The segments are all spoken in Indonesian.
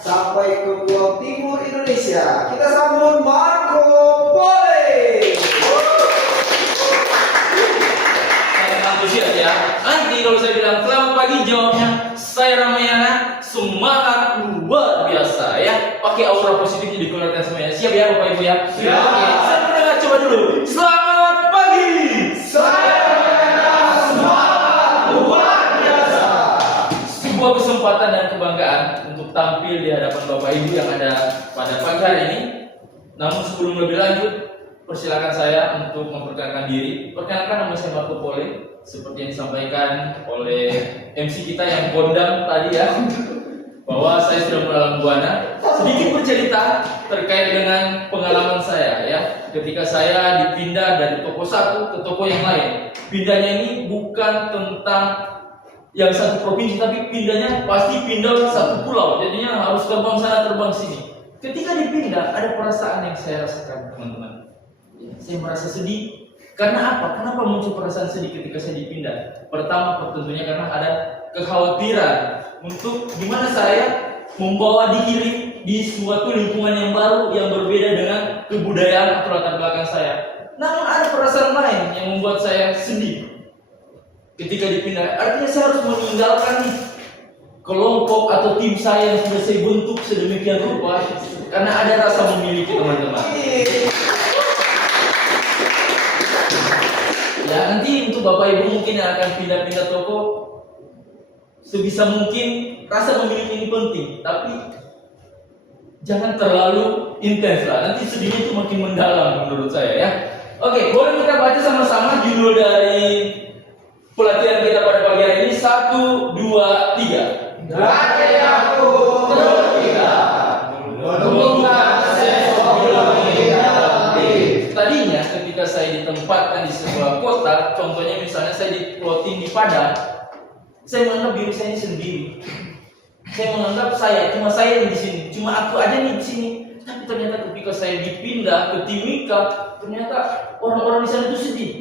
sampai ke Pulau Timur Indonesia. Kita sambut Marco Pole. Sangat antusias ya. Nanti kalau saya bilang selamat pagi, jawabnya saya Ramayana, semangat luar biasa ya. Pakai aura positifnya dikeluarkan semuanya. Siap ya Bapak Ibu ya? Siap. Oke, saya mendengar coba dulu. Selamat pagi. Saya Ramayana, semangat luar biasa. Sebuah kesempatan dan kebanggaan untuk tampil di hadapan Bapak Ibu yang ada pada pagi hari ini. Namun sebelum lebih lanjut, persilakan saya untuk memperkenalkan diri. Perkenalkan, nama saya Marco Pole. Seperti yang disampaikan oleh MC kita yang kondang tadi ya, bahwa saya sudah melalang buana. Sedikit bercerita terkait dengan pengalaman saya ya, ketika saya dipindah dari toko satu ke toko yang lain. Pindahnya ini bukan tentang yang satu provinsi, tapi pindahnya pasti pindah satu pulau. Jadinya harus terbang sana terbang sini. Ketika dipindah, ada perasaan yang saya rasakan, teman-teman. Saya merasa sedih. Karena apa? Kenapa muncul perasaan sedih ketika saya dipindah? Pertama, tentunya karena ada kekhawatiran untuk gimana saya membawa diri di suatu lingkungan yang baru, yang berbeda dengan kebudayaan atau latar belakang saya. Namun ada perasaan lain yang membuat saya sedih ketika dipindah. Artinya saya harus meninggalkan nih kelompok atau tim saya yang sudah saya bentuk sedemikian rupa, karena ada rasa memiliki, teman-teman. Ya, nanti untuk Bapak Ibu mungkin yang akan pindah-pindah toko, sebisa mungkin rasa memiliki ini penting, tapi jangan terlalu intens lah. Nanti sedihnya itu makin mendalam menurut saya ya. Oke, boleh kita baca sama-sama judul dari pelatihan kita pada pagi hari ini. 1, 2, 3. Dari aku bertiga, menemukan sesuatu yang Tadinya ketika saya ditempatkan di sebuah kota, contohnya misalnya saya di Padang, saya menganggap diri saya ini sendiri. Saya menganggap cuma saya yang di sini, cuma aku aja nih di sini. Tapi ternyata ketika saya dipindah ke Timika, ternyata orang-orang di sana itu sedih.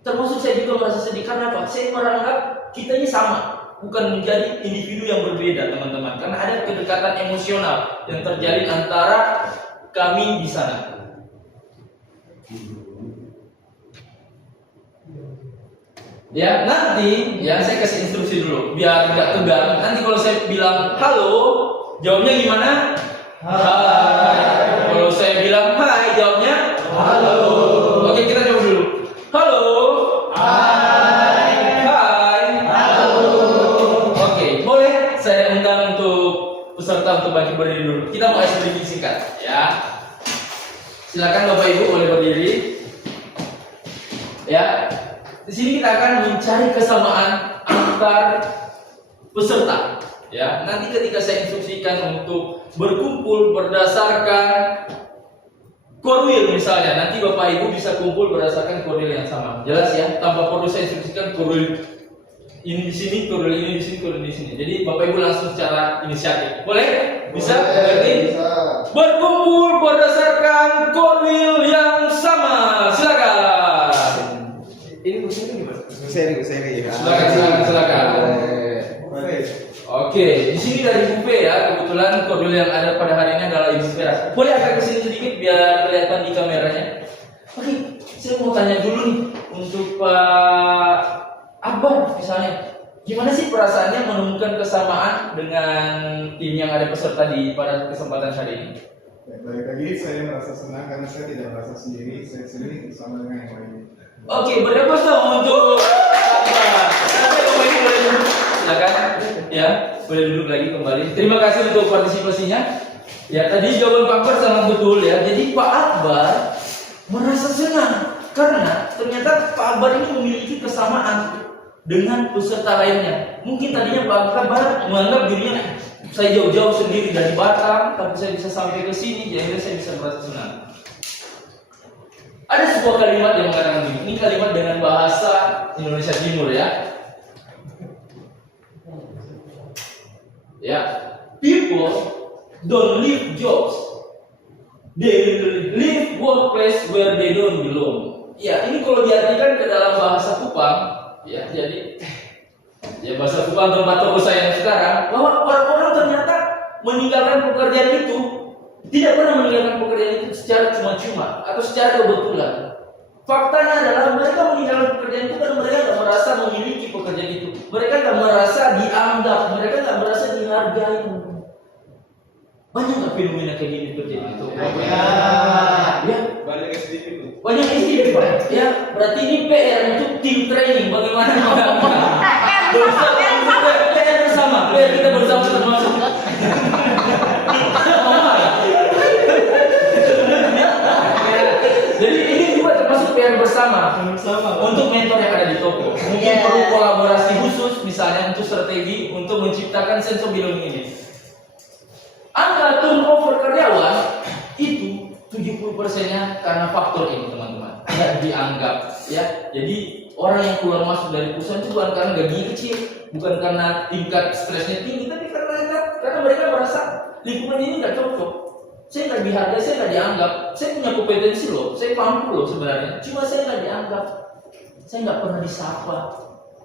Termasuk saya juga merasa sedih. Karena apa? Saya menganggap kita ini sama, bukan menjadi individu yang berbeda, teman-teman. Karena ada kedekatan emosional yang terjalin antara kami di sana. Ya, nanti ya saya kasih instruksi dulu biar nggak tegang. Nanti kalau saya bilang halo, jawabnya gimana? Hai. Kalau saya bilang hai, jawabnya halo. Oke, kita coba dulu. Halo. Hai. Hai. Halo. Oke, boleh saya undang untuk peserta untuk bangkit berdiri dulu. Kita mau icebreaking singkat, ya. Silakan Bapak Ibu boleh berdiri. Ya. Di sini kita akan mencari kesamaan antar peserta. Ya, nanti ketika saya instruksikan untuk berkumpul berdasarkan core wheel misalnya, nanti Bapak Ibu bisa kumpul berdasarkan core wheel yang sama. Jelas ya, tanpa perlu saya instruksikan core wheel ini di sini, core wheel ini di sini, core wheel di sini. Jadi Bapak Ibu langsung secara inisiatif. Boleh? Bisa? Berarti berkumpul berdasarkan core wheel yang sama. Silakan. Ini musiknya gimana? Seri ya. Silakan. Oke, di sini dari buffet ya. Kebetulan kodul yang ada pada hari ini adalah Ibu Vera. Boleh agak kesini sedikit biar kelihatan di kameranya. Oke, saya mau tanya dulu nih untuk Pak Akbar misalnya. Gimana sih perasaannya menemukan kesamaan dengan tim yang ada peserta pada kesempatan hari ini? Ya, balik lagi saya merasa senang karena saya tidak merasa sendiri, saya sendiri bersama dengan yang lain. Oke, berdampak dong untuk Akbar. Nanti Bapak Ibu boleh duduk, silakan. Ya, boleh duduk lagi kembali. Terima kasih untuk partisipasinya. Ya, tadi jawaban Pak Akbar sangat betul ya. Jadi Pak Akbar merasa senang karena ternyata Pak Akbar ini memiliki kesamaan dengan peserta lainnya. Mungkin tadinya Pak Akbar menganggap dirinya saya jauh-jauh sendiri dari Batam, tapi saya bisa sampai ke sini, jadi saya bisa merasa senang. Ada sebuah kalimat yang mengatakan begini. Ini kalimat dengan bahasa Indonesia Timur ya. Ya, people don't leave jobs, they leave workplace where they don't belong. Ya, ini kalau diartikan ke dalam bahasa Kupang, ya, jadi ya bahasa Kupang tempat toko saya yang sekarang, bahwa orang-orang ternyata meninggalkan pekerjaan itu, tidak pernah meninggalkan pekerjaan itu secara cuma-cuma atau secara kebetulan. Faktanya adalah mereka meninggalkan pekerjaan itu karena mereka nggak merasa memiliki pekerjaan itu. Mereka nggak merasa dianggap, mereka nggak merasa dihargai. Banyak nggak fenomena kayak gini terjadi itu? Ya, Banyak SDP itu. banyak istri Pak. Ya, berarti ini PR untuk tim training bagaimana PR bersama, PR kita bersama termasuk. Jadi ini juga termasuk PR bersama untuk mentor yang ada di toko. Mungkin perlu kolaborasi khusus misalnya untuk strategi untuk menciptakan sense of belonging ini. Angka turnover karyawan itu 70%-nya karena faktor ini teman-teman. Ya dianggap ya. Jadi orang yang keluar masuk dari perusahaan itu bukan karena gajinya kecil, bukan karena tingkat stresnya tinggi, tapi karena mereka merasa lingkungan ini nggak cocok. Saya nggak dihargai, saya nggak dianggap. Saya punya kompetensi loh, saya mampu loh sebenarnya. Cuma saya nggak dianggap, saya nggak pernah disapa.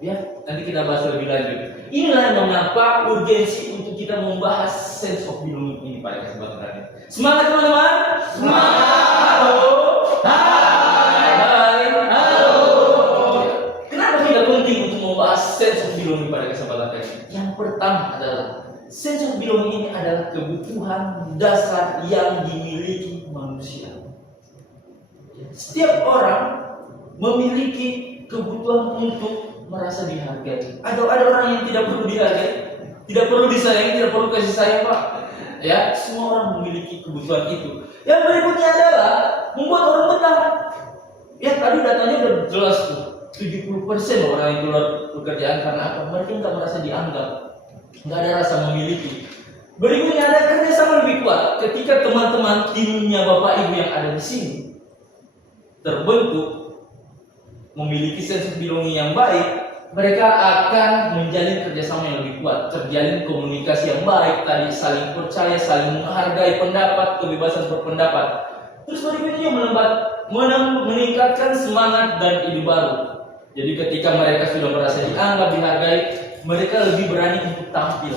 Ya, nanti kita bahas lebih lanjut. Inilah mengapa urgensi untuk kita membahas sense of belonging ini pada kesempatan kali ini. Semangat teman-teman! Semangat! Halo! Hai! Halo! Kenapa kita penting untuk membahas sense of belonging pada kesempatan kali ini? Yang pertama adalah sense of belonging ini adalah kebutuhan dasar yang dimiliki manusia. Setiap orang memiliki kebutuhan untuk merasa dihargai. Atau ada orang yang tidak perlu dihargai, tidak perlu disayangi, tidak perlu kasih sayang Pak. Ya, semua orang memiliki kebutuhan itu. Yang berikutnya adalah membuat orang betah. Ya, tadi datanya udah jelas tuh. 70% orang yang keluar pekerjaan karena apa? Mereka nggak merasa dianggap, nggak ada rasa memiliki. Berikutnya ada kerjasama lebih kuat. Ketika teman-teman timnya Bapak Ibu yang ada di sini terbentuk, memiliki sense of belonging yang baik, mereka akan menjalin kerjasama yang lebih kuat, terjalin komunikasi yang baik, tadi saling percaya, saling menghargai pendapat, kebebasan berpendapat. Terus berikutnya meningkatkan semangat dan ide baru. Jadi ketika mereka sudah merasa dianggap, dihargai, mereka lebih berani untuk tampil.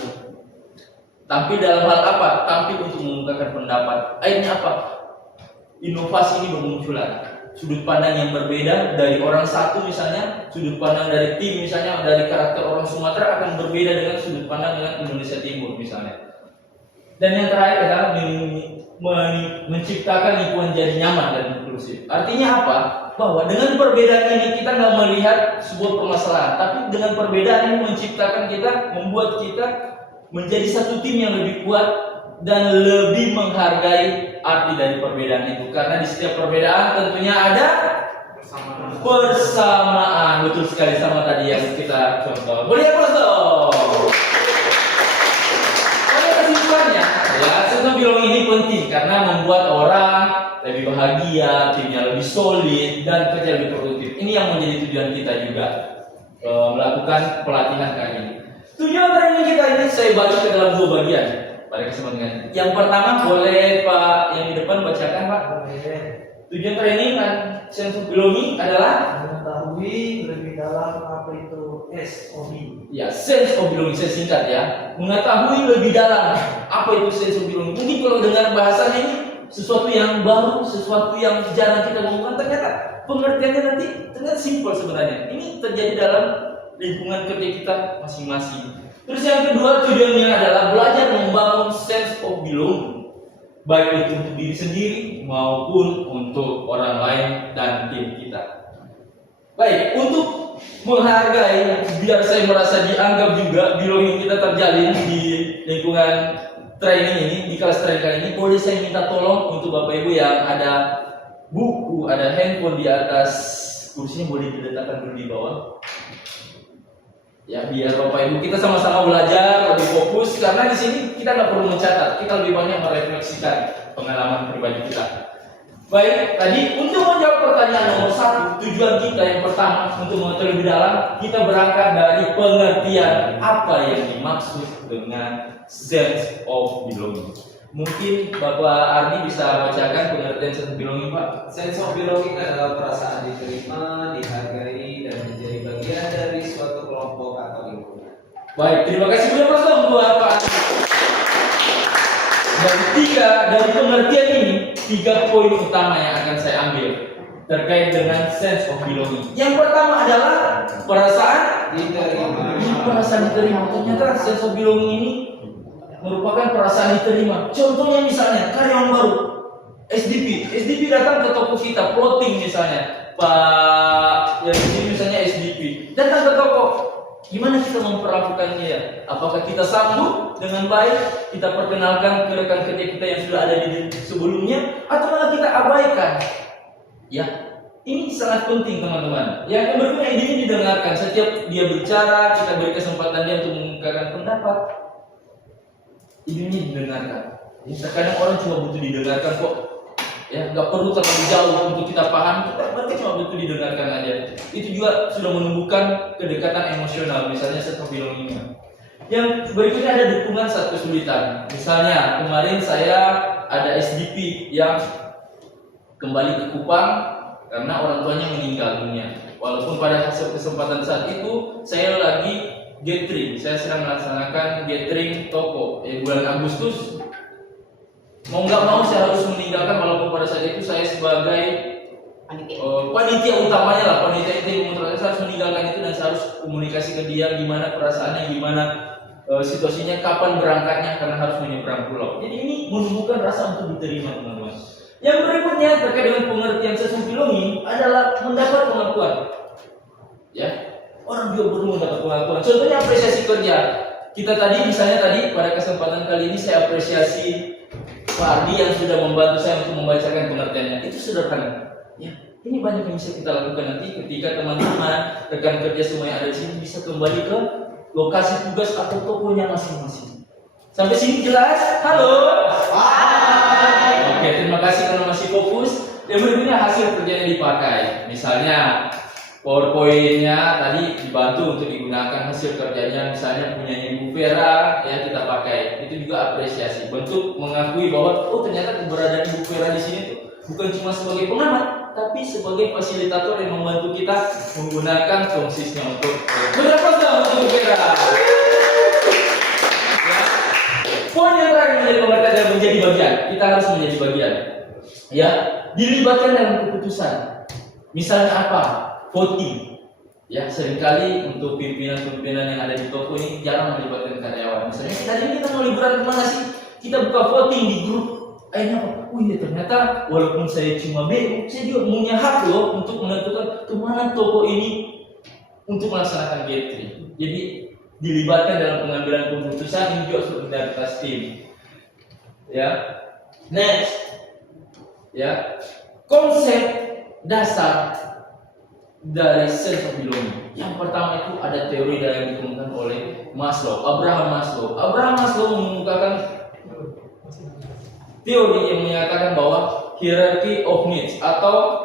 Tampil dalam hal apa? Tampil untuk mengungkapkan pendapat. Akhirnya apa? Inovasi ini bermunculan. Sudut pandang yang berbeda dari orang satu misalnya, sudut pandang dari tim misalnya, dari karakter orang Sumatera akan berbeda dengan sudut pandang dengan Indonesia Timur misalnya. Dan yang terakhir adalah menciptakan lingkungan jadi nyaman dan inklusif. Artinya apa? Bahwa dengan perbedaan ini kita nggak melihat sebuah permasalahan, tapi dengan perbedaan ini menciptakan kita, membuat kita menjadi satu tim yang lebih kuat dan lebih menghargai arti dari perbedaan itu. Karena di setiap perbedaan tentunya ada persamaan. Betul sekali sama tadi yang kita contoh. Boleh dong. Pada kesimpulannya, ya sense of belonging ini penting karena membuat orang lebih bahagia, timnya lebih solid dan kerja lebih produktif. Ini yang menjadi tujuan kita juga melakukan pelatihan kali ini. Tujuan training kita ini saya bagi ke dalam 2 bagian pada kesempatan. Yang pertama boleh Pak yang di depan bacakan Pak. Tujuan training dan sense of belonging adalah mengetahui lebih dalam apa itu SOB. Ya, sense of belonging saya singkat ya. Mengetahui lebih dalam apa itu sense of belonging. Mungkin kalau dengar bahasanya ini sesuatu yang baru, sesuatu yang jarang kita ngomongkan, ternyata pengertiannya nanti ternyata simpel sebenarnya. Ini terjadi dalam lingkungan kerja kita masing-masing. Terus yang kedua tujuannya adalah belajar membangun sense of belonging, baik itu untuk diri sendiri maupun untuk orang lain dan tim kita. Baik, untuk menghargai biar saya merasa dianggap juga, belonging kita terjalin di lingkungan training ini, di kelas training kali ini, boleh saya minta tolong untuk Bapak Ibu yang ada buku, ada handphone di atas kursinya, boleh diletakkan dulu di bawah. Ya, biar Bapak Ibu kita sama-sama belajar lebih fokus, karena di sini kita nggak perlu mencatat, kita lebih banyak merefleksikan pengalaman pribadi kita. Baik, tadi untuk menjawab pertanyaan nomor 1, tujuan kita yang pertama untuk mengetahui lebih dalam, kita berangkat dari pengertian apa yang dimaksud dengan sense of belonging. Mungkin Bapak Ardi bisa bacakan pengertian sense of belonging, Pak. Sense of belonging adalah perasaan diterima, dihargai, dan menjadi bagian dari suatu kelompok atau lingkungan. Baik, terima kasih banyak Mas buat Pak. dari pengertian ini, 3 poin utama yang akan saya ambil terkait dengan sense of belonging. Yang pertama adalah perasaan Diterima. perasaan diterima. Ternyata sense of belonging ini merupakan perasaan diterima. Contohnya misalnya karyawan baru SDP datang ke toko kita, plotting misalnya, Pak yang di sini misalnya SDP datang ke toko. Gimana kita memperlakukannya ya? Apakah kita sambut dengan baik, kita perkenalkan ke rekan kerja kita yang sudah ada di sebelumnya, atau malah kita abaikan? Ya, ini sangat penting teman-teman. Yang berikutnya ini didengarkan. Setiap dia bicara, kita beri kesempatan dia untuk mengungkapkan pendapat. Ini didengarkan. Ya, terkadang orang cuma butuh didengarkan kok. Ya, nggak perlu terlalu jauh untuk kita paham. Kita cuma butuh didengarkan aja. Itu juga sudah menumbuhkan kedekatan emosional. Misalnya sense of belonging. Yang berikutnya ada dukungan saat kesulitan. Misalnya kemarin saya ada SDP yang kembali ke Kupang karena orang tuanya meninggal dunia. Walaupun pada hasil kesempatan saat itu saya lagi gathering, saya sedang melaksanakan gathering toko. Bulan Agustus mau nggak mau saya harus meninggalkan, walaupun pada saat itu saya sebagai panitia utamanya lah, panitia inti saya harus meninggalkan itu dan saya harus komunikasi ke dia gimana perasaannya, gimana situasinya, kapan berangkatnya karena harus menyeberang pulau. Jadi ini menumbuhkan rasa untuk diterima teman-teman. Yang berikutnya terkait dengan pengertian sense of belonging adalah mendapat pengakuan. Ya, orang juga perlu mendapat pengakuan. Contohnya apresiasi kerja. Kita misalnya pada kesempatan kali ini saya apresiasi Pak Ardi yang sudah membantu saya untuk membacakan pengertiannya. Itu sederhana. Ya, ini banyak yang bisa kita lakukan nanti ketika teman-teman rekan kerja semua yang ada di sini bisa kembali ke lokasi tugas atau tokonya masing-masing. Sampai sini jelas? Halo. Hai. Oke, terima kasih karena masih fokus. Yang berikutnya hasil kerja yang dipakai. Misalnya PowerPoint-nya tadi dibantu untuk digunakan hasil kerjanya, misalnya punya Ibu Vera ya kita pakai. Itu juga apresiasi, bentuk mengakui bahwa oh ternyata keberadaan Ibu Vera di sini tuh bukan cuma sebagai pengamat, tapi sebagai fasilitator yang membantu kita menggunakan fungsinya untuk berapa untuk Ibu Vera. Ya. Poin yang terakhir menjadi pengertian dan menjadi bagian, kita harus menjadi bagian. Ya, dilibatkan dalam keputusan. Misalnya apa? Voting. Ya, seringkali untuk pimpinan-pimpinan yang ada di toko ini jarang melibatkan karyawan. Misalnya tadi kita mau liburan kemana sih? Kita buka voting di grup. Akhirnya apa? Oh iya ternyata walaupun saya cuma BU, saya juga punya hak loh untuk menentukan kemana toko ini untuk melaksanakan gathering. Jadi dilibatkan dalam pengambilan keputusan ini juga solidaritas tim. Ya, next. Ya, konsep dasar dari sense of belonging. Yang pertama itu ada teori yang ditemukan oleh Abraham Maslow. Abraham Maslow mengemukakan teori yang menyatakan bahwa hierarchy of needs atau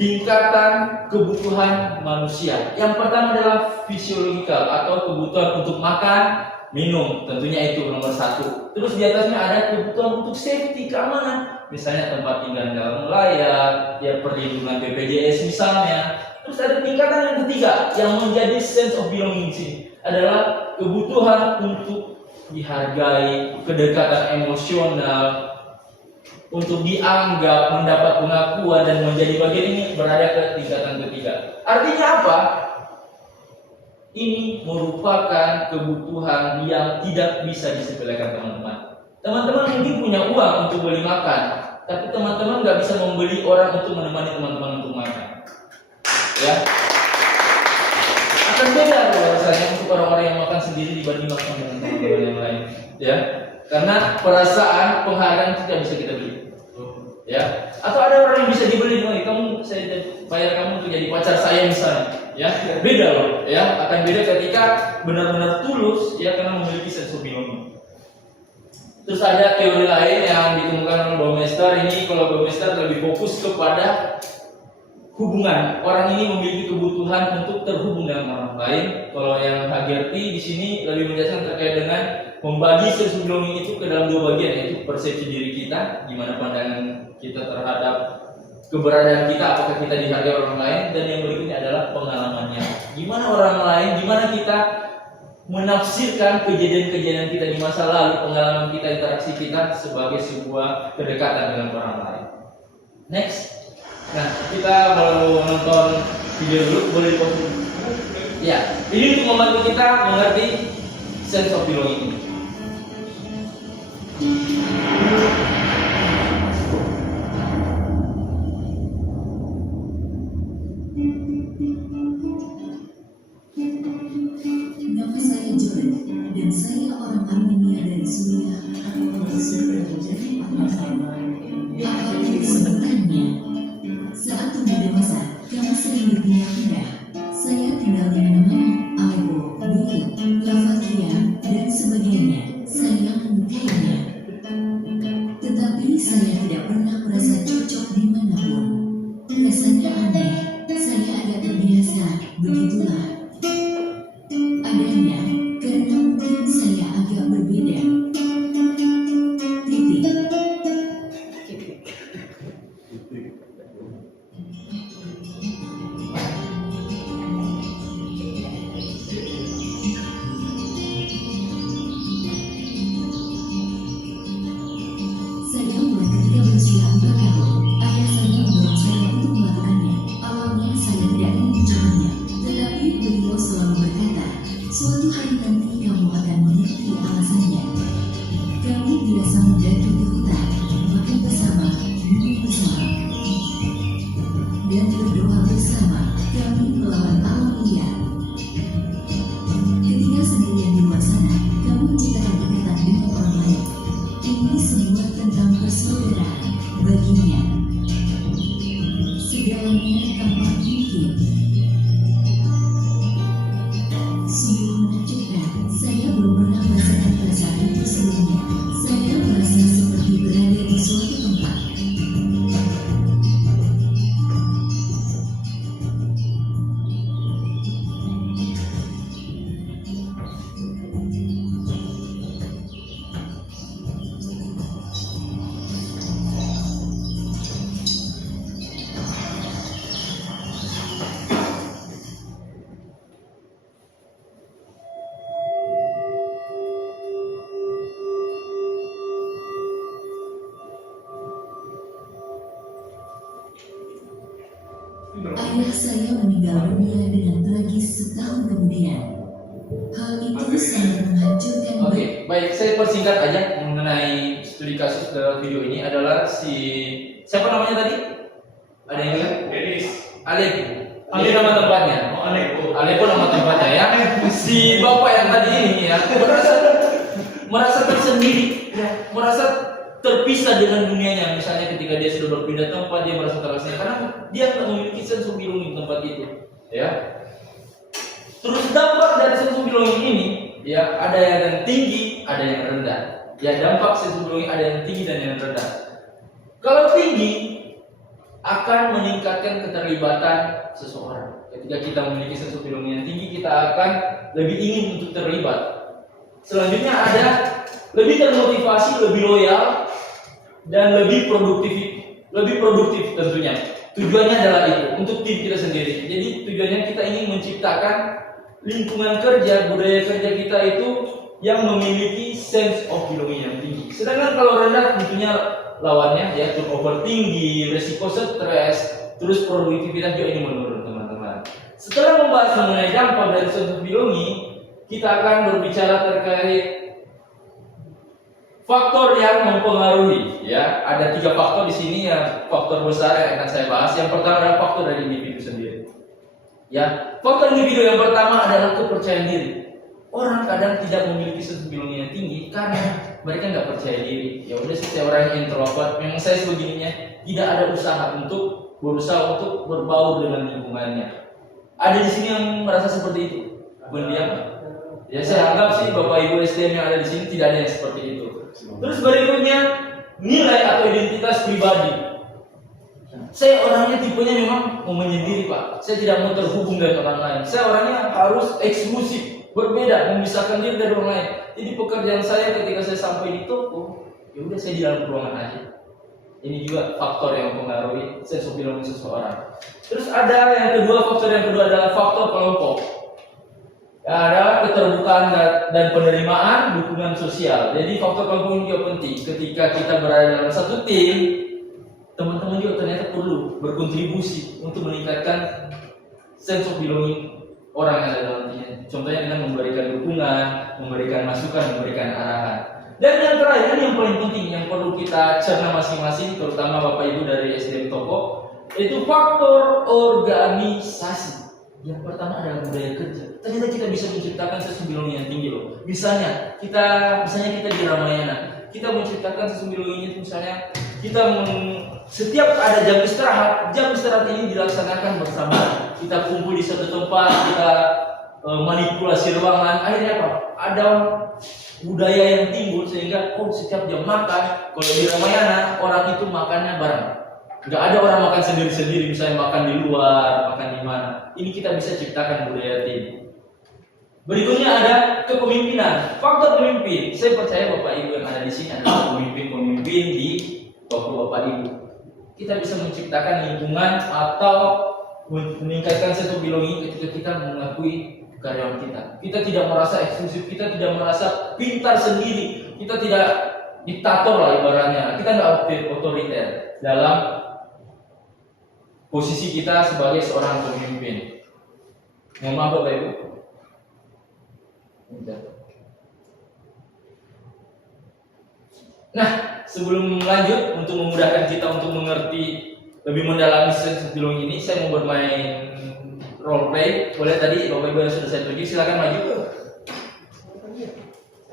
tingkatan kebutuhan manusia. Yang pertama adalah physiological atau kebutuhan untuk makan, minum, tentunya itu nomor 1. Terus di atasnya ada kebutuhan untuk safety, keamanan, misalnya tempat tinggal dalam layak, ya perlindungan BPJS misalnya. Terus ada tingkatan yang ketiga yang menjadi sense of belonging sini adalah kebutuhan untuk dihargai, kedekatan emosional, untuk dianggap, mendapat pengakuan dan menjadi bagian ini berada ke tingkatan ketiga. Artinya apa? Ini merupakan kebutuhan yang tidak bisa disepelekan teman-teman. Teman-teman mungkin punya uang untuk beli makan, tapi teman-teman nggak bisa membeli orang untuk menemani teman-teman untuk makan. Ya, akan beda rasanya untuk orang-orang yang makan sendiri dibanding makan dengan teman-teman yang lain. Ya, karena perasaan penghargaan tidak bisa kita beli. Ya, atau ada orang yang bisa dibeli, kamu saya bayar kamu untuk jadi pacar saya misalnya. Ya, beda loh. Ya, akan beda ketika benar-benar tulus ya karena memiliki sense of belonging. Terus ada teori lain yang ditemukan oleh Baumeister. Ini kalau Baumeister lebih fokus kepada hubungan. Orang ini memiliki kebutuhan untuk terhubung dengan orang lain. Kalau yang Hagerty di sini lebih menjelaskan terkait dengan membagi sense of belonging itu ke dalam 2 bagian, yaitu persepsi diri kita, gimana pandangan kita terhadap keberadaan kita, apakah kita dihargai orang lain, dan yang berikutnya adalah pengalamannya. Gimana orang lain, gimana kita menafsirkan kejadian-kejadian kita di masa lalu, pengalaman kita, interaksi kita sebagai sebuah kedekatan dengan orang lain. Next. Nah, kita mau nonton video dulu, boleh di-pause? Ya, ini untuk membantu kita mengerti sense of belonging ini. Nama saya Jordan dan saya orang Armenia dari Suriah atau sudah menjadi orang Apa sebenarnya? Saat tumbuh dewasa, kami sering berpindah-pindah. Saya tinggal di mana-mana, Aleppo, Beirut, Latakia, dan sebagainya. Saya menyukainya. Tetapi saya tidak pernah merasa cocok dimanapun. Rasanya aneh, saya agak terbiasa, begitulah. Adanya, karena mungkin saya agak berbeda. Titik. Saya mulai ketika berusia 4 tahun. Ayah saya mendorong saya untuk melakukannya. Awalnya saya tidak ingin mencobanya, tetapi beliau selalu berkata, suatu hari nanti kamu akan mengerti alasannya. Kami biasa mendaki ke hutan, makan bersama, minum bersama, dan berdoa bersama. Kami melawan alam liar. Ketika sendirian di luar sana, kami menciptakan ikatan dengan orang lain. Ini semua tentang persaudaraan baginya. Segalanya tampak mungkin. Sungguh menakjubkan, saya belum pernah merasakan perasaan itu sebelumnya. Saya merasa seperti berada di suatu tempat. Ayah saya meninggal dunia dengan tragis setahun kemudian. Hal itu sangat menghancurkan. Oke, baik, saya persingkat aja mengenai studi kasus dalam video ini adalah siapa namanya tadi? Ada yang ingat? Dennis. Aleppo. Ini nama tempatnya. Aleppo nama tempatnya ya. Si bapak yang tadi ini ya merasa tersendiri, ya, merasa terpisah dengan dunianya. Misalnya ketika dia sudah berpindah tempat, dia merasa terasing karena dia tidak memiliki sense of belonging di tempat itu, ya. Terus dampak dari sense of belonging ini, ya, ada yang tinggi, ada yang rendah. Ya, dampak sense of belonging ada yang tinggi dan yang rendah. Kalau tinggi akan meningkatkan keterlibatan seseorang. Ketika kita memiliki sense of belonging yang tinggi, kita akan lebih ingin untuk terlibat. Selanjutnya ada lebih termotivasi, lebih loyal, dan lebih produktif tentunya. Tujuannya adalah itu untuk tim kita sendiri. Jadi tujuannya kita ingin menciptakan lingkungan kerja, budaya kerja kita itu yang memiliki sense of belonging yang tinggi. Sedangkan kalau rendah tentunya lawannya ya turnover tinggi, resiko stres, terus produktivitas juga ini menurun teman-teman. Setelah membahas mengenai dampak dari sense of belonging, kita akan berbicara terkait faktor yang mempengaruhi, ya. Ada 3 faktor di sini yang faktor besar yang akan saya bahas. Yang pertama adalah faktor dari individu sendiri. Ya, faktor individu yang pertama adalah kepercayaan diri. Orang kadang tidak memiliki sense of belonging yang tinggi karena mereka nggak percaya diri. Ya udah, saya orang yang introvert, memang saya sebegininya, tidak ada usaha untuk berusaha untuk berbaur dengan lingkungannya. Ada di sini yang merasa seperti itu, pendiam. Ya, saya anggap sih Bapak Ibu SDM yang ada di sini tidak ada yang seperti itu. Terus berikutnya nilai atau identitas pribadi. Saya orangnya tipenya memang mau menyendiri, Pak. Saya tidak mau terhubung dengan orang lain. Saya orangnya harus eksklusif, berbeda, memisahkan diri dari orang lain. Jadi pekerjaan saya ketika saya sampai di toko, ya udah saya di dalam ruangan aja. Ini juga faktor yang mempengaruhi sense of belonging seseorang. Terus ada yang kedua, faktor yang kedua adalah faktor kelompok. Ada keterbukaan dan penerimaan dukungan sosial. Jadi faktor kampung juga penting. Ketika kita berada dalam satu tim, teman-teman juga ternyata perlu berkontribusi untuk meningkatkan sense of belonging orang yang ada dalam timnya. Contohnya dengan memberikan dukungan, memberikan masukan, memberikan arahan. Dan yang terakhir, ini yang paling penting yang perlu kita cerna masing-masing, terutama Bapak Ibu dari SDM Toko, itu faktor organisasi. Yang pertama adalah budaya kerja. Ternyata kita bisa menciptakan sense of belonging yang tinggi loh. Misalnya kita di Ramayana, kita menciptakan sense of belonging itu misalnya kita setiap ada jam istirahat ini dilaksanakan bersama. Kita kumpul di satu tempat, kita manipulasi ruangan. Akhirnya apa? Ada budaya yang timbul sehingga setiap jam makan, kalau di Ramayana orang itu makannya bareng. Nggak ada orang makan sendiri-sendiri, misalnya makan di luar, makan di mana. Ini kita bisa ciptakan budaya tim. Berikutnya ada kepemimpinan, faktor pemimpin. Saya percaya Bapak Ibu yang ada di sini adalah pemimpin-pemimpin di toko Bapak Ibu. Kita bisa menciptakan lingkungan atau meningkatkan sense of belonging ketika kita mengakui karyawan kita. Kita tidak merasa eksklusif, kita tidak merasa pintar sendiri, kita tidak diktator lah ibaratnya. Kita nggak otoriter dalam posisi kita sebagai seorang pemimpin. Mohon maaf Bapak Ibu. Nah, sebelum lanjut untuk memudahkan kita untuk mengerti lebih mendalami sense of belonging ini, saya mau bermain role play. Boleh tadi Bapak Ibu yang sudah saya tunjuk, silakan maju.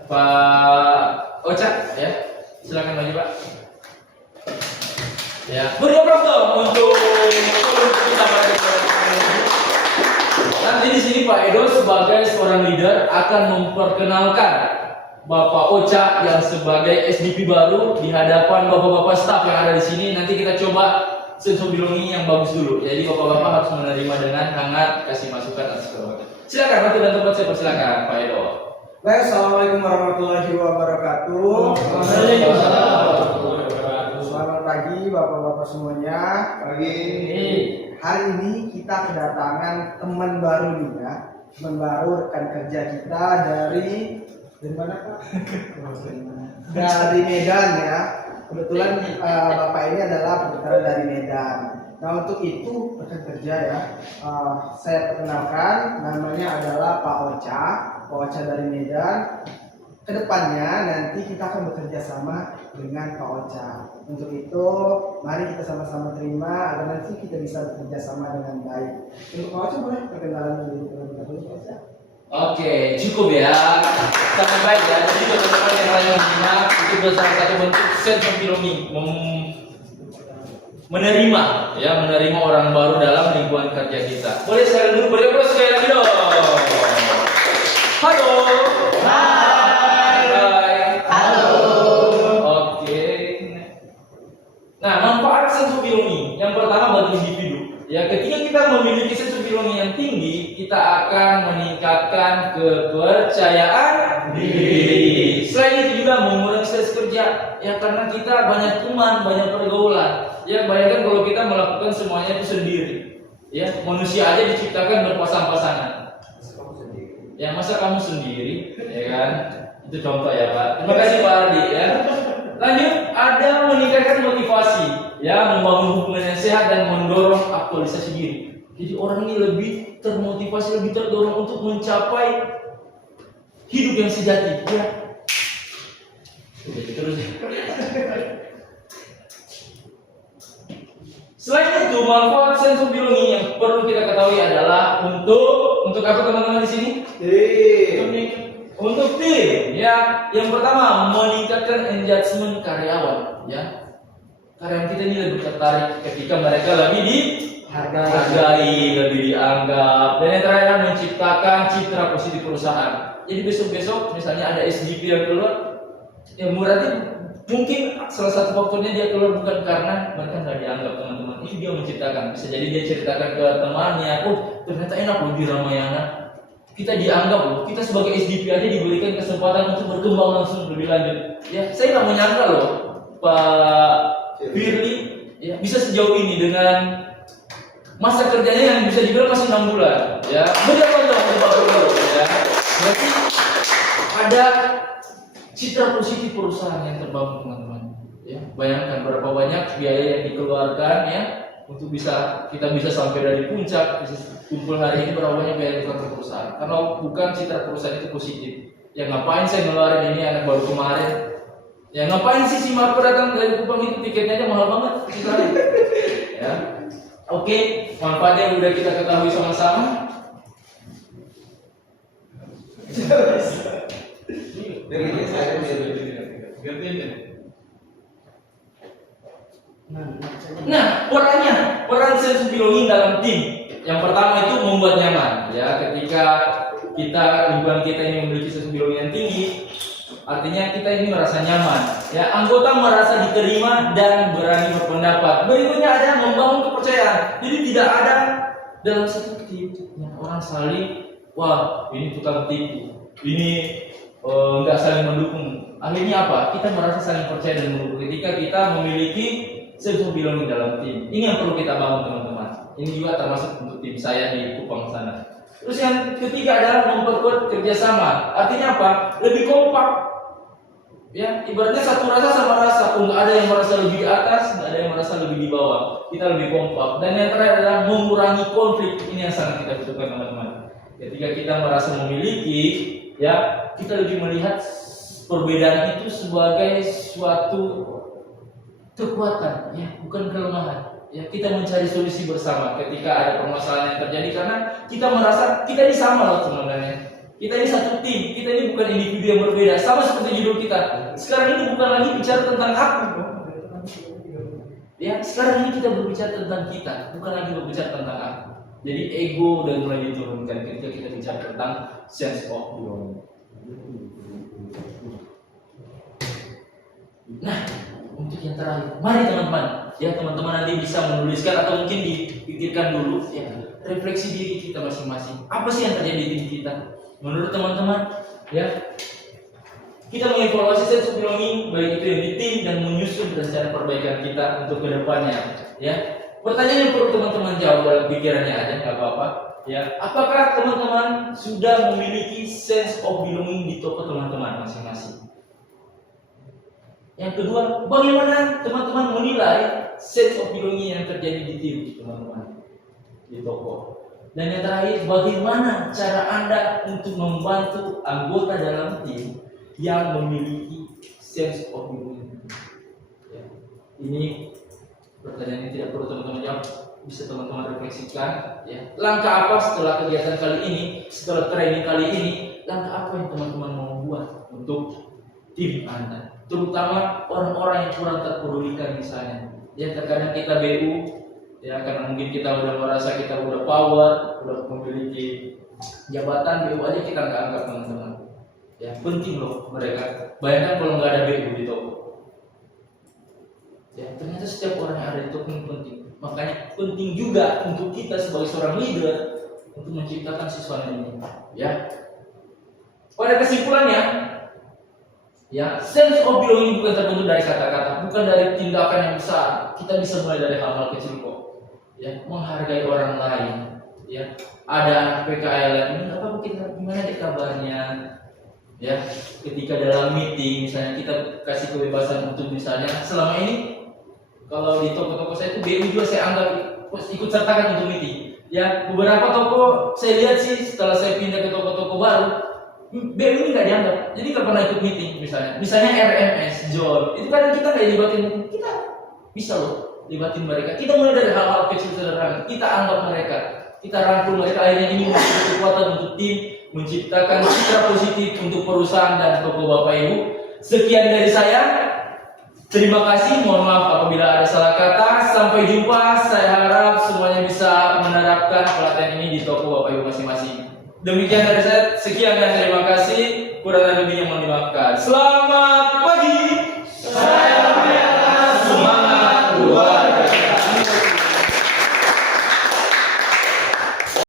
Pak Ocha, ya, silakan maju Pak. Ya, beri aplaus dong untuk kita pada. Nanti di sini Pak Edo sebagai seorang leader akan memperkenalkan Bapak Ocha yang sebagai SDP baru di hadapan bapak-bapak staf yang ada di sini. Nanti kita coba sense of belonging yang bagus dulu. Jadi bapak-bapak harus menerima dengan hangat, kasih masukan dan segala macam. Silakan, waktu dan tempat saya persilakan Pak Edo. Baik, assalamualaikum warahmatullahi wabarakatuh. Selamat pagi bapak-bapak semuanya. Pagi. Hari ini kita kedatangan teman baru nih ya, teman baru rekan kerja kita dari mana Pak? Dari Medan ya. Kebetulan bapak ini adalah kebetulan dari Medan. Nah untuk itu rekan kerja ya, saya perkenalkan namanya adalah Pak Ocha. Pak Ocha dari Medan. Kedepannya nanti kita akan bekerja sama dengan Pak Ocha. Untuk itu, mari kita sama-sama terima agar nanti kita bisa bekerja sama dengan baik. Untuk Pak Ocha boleh perkenalan dulu terlebih Pak Ocha. Oke, cukup ya. Sangat baik ya. Jadi teman-teman yang lain menyimak itu adalah salah satu bentuk sense of belonging, menerima orang baru dalam lingkungan kerja kita. Boleh saya dulu beri aplaus sekali lagi dong. Halo. Nah, manfaat sense of belonging yang pertama bagi individu. Ya, ketika kita memiliki sense of belonging yang tinggi, kita akan meningkatkan kepercayaan diri. Selain itu juga mengurangi stres kerja. Ya, karena kita banyak teman, banyak pergaulan. Ya, bayangkan kalau kita melakukan semuanya itu sendiri. Ya, manusia aja diciptakan berpasang-pasangan. Ya, masa kamu sendiri, ya kan? Itu contoh ya, Pak. Terima kasih Pak Ardi ya. Lanjut, ada meningkatkan motivasi, ya, membangun hubungan yang sehat dan mendorong aktualisasi diri. Jadi orang ini lebih termotivasi, lebih terdorong untuk mencapai hidup yang sejati, ya. Terus. Selain itu, manfaat sense of belonging yang perlu kita ketahui adalah untuk apa teman-teman di sini? Untuk tim, ya. Yang pertama, meningkatkan engagement karyawan, ya. Karyawan kita ini lebih tertarik ketika mereka lebih dihargai, lebih dianggap. Dan yang terakhir, menciptakan citra positif perusahaan. Jadi besok-besok misalnya ada SDP yang keluar, yang berarti mungkin salah satu faktornya dia keluar bukan karena mereka nggak dianggap teman-teman. Ini dia menciptakan. Bisa jadi dia ceritakan ke temannya, ternyata enak loh di Ramayana. Kita dianggap loh, kita sebagai SDP aja diberikan kesempatan untuk berkembang langsung lebih lanjut. Ya, saya nggak menyangka loh Pak Firly ya, bisa sejauh ini dengan masa kerjanya yang bisa dibilang masih 6 bulan. Ya, benar dong Pak Firly ya. Berarti ada citra positif perusahaan yang terbangun teman-teman. Ya, bayangkan berapa banyak biaya yang dikeluarkan ya untuk kita bisa sampai dari puncak, bisa kumpul hari ini, berapa banyak biaya yang dikeluarkan perusahaan. Kalau bukan citra perusahaan itu positif, ya ngapain saya ngeluarin ini anak baru kemarin? Ya ngapain sih si Marco datang dari Kupang itu, tiketnya aja mahal banget ceritanya. Ya, oke, manfaatnya yang udah kita ketahui sama-sama. Nah, peran sense of belonging dalam tim. Yang pertama itu membuat nyaman. Ya, ketika lingkungan kita ini memiliki sense of belonging yang tinggi, artinya kita ini merasa nyaman. Ya, anggota merasa diterima dan berani berpendapat. Berikutnya ada membangun kepercayaan. Jadi tidak ada dalam satu tim orang saling, wah ini tukang tipu, ini nggak saling mendukung. Akhirnya apa? Kita merasa saling percaya dan mendukung ketika kita memiliki sense of belonging dalam tim. Ini yang perlu kita bangun teman-teman. Ini juga termasuk untuk tim saya di Kupang sana. Terus yang ketiga adalah memperkuat kerjasama. Artinya apa? Lebih kompak. Ya, ibaratnya satu rasa sama rasa. Nggak ada yang merasa lebih di atas, nggak ada yang merasa lebih di bawah. Kita lebih kompak. Dan yang terakhir adalah mengurangi konflik. Ini yang sangat kita butuhkan teman-teman. Ketika kita merasa memiliki, ya kita lebih melihat perbedaan itu sebagai suatu kekuatan, ya bukan kelemahan. Ya kita mencari solusi bersama ketika ada permasalahan yang terjadi, karena kita merasa kita ini sama loh sebenarnya. Kita ini satu tim, kita ini bukan individu yang berbeda. Sama seperti judul kita. Sekarang ini bukan lagi bicara tentang aku. Ya, sekarang ini kita berbicara tentang kita, bukan lagi berbicara tentang aku. Jadi ego dan mulai diturunkan ketika kita bicara tentang sense of belonging. Nah, untuk yang terakhir, mari teman-teman, ya teman-teman nanti bisa menuliskan atau mungkin dipikirkan dulu, ya refleksi diri kita masing-masing. Apa sih yang terjadi di diri kita? Menurut teman-teman, ya kita mengevaluasi sense of belonging baik itu yang di tim dan menyusun rencana perbaikan kita untuk kedepannya. Ya, pertanyaan yang perlu teman-teman jawab dalam pikirannya aja, nggak apa-apa. Ya, apakah teman-teman sudah memiliki sense of belonging di toko teman-teman masing-masing? Yang kedua, bagaimana teman-teman menilai sense of belonging yang terjadi di tim teman-teman di toko? Dan yang terakhir, bagaimana cara Anda untuk membantu anggota dalam tim yang memiliki sense of belonging? Ya, ini pertanyaan yang tidak perlu teman-teman jawab, bisa teman-teman refleksikan. Ya, langkah apa setelah kegiatan kali ini, setelah training kali ini, langkah apa yang teman-teman mau buat untuk tim Anda? Terutama orang-orang yang kurang terpedulikan misalnya. Ya terkadang kita BU, ya karena mungkin kita udah merasa kita udah power, udah memiliki jabatan, BU aja kita nggak anggap teman-teman. Ya penting loh mereka. Bayangkan kalau nggak ada BU di toko. Ya ternyata setiap orang yang ada di toko ini penting. Makanya penting juga untuk kita sebagai seorang leader untuk menciptakan siswa ini. Ya. Pada kesimpulannya, ya, sense of belonging bukan terbentuk dari kata-kata, bukan dari tindakan yang besar. Kita bisa mulai dari hal-hal kecil kok. Ya, menghargai orang lain. Ya, ada PKL ini, apa kita gimana deh kabarnya? Ya, ketika dalam meeting misalnya kita kasih kebebasan untuk misalnya selama ini kalau di toko-toko saya itu BU juga saya anggap ikut sertakan untuk meeting. Ya, beberapa toko saya lihat sih setelah saya pindah ke toko-toko baru, BU ini nggak dianggap, jadi nggak pernah ikut meeting misalnya RMS, John, itu kadang kita nggak libatin, kita bisa loh libatin mereka. Kita mulai dari hal-hal kecil sederhana, kita anggap mereka, kita rangkul mereka, akhirnya ini memberikan kekuatan untuk tim, menciptakan citra positif untuk perusahaan dan toko Bapak Ibu. Sekian dari saya, terima kasih, mohon maaf apabila ada salah kata, sampai jumpa, saya harap semuanya bisa menerapkan pelatihan ini di toko Bapak Ibu masing-masing. Demikian dari saya, sekian dan terima kasih. Kurang dan lebihnya mohon dimaafkan. Selamat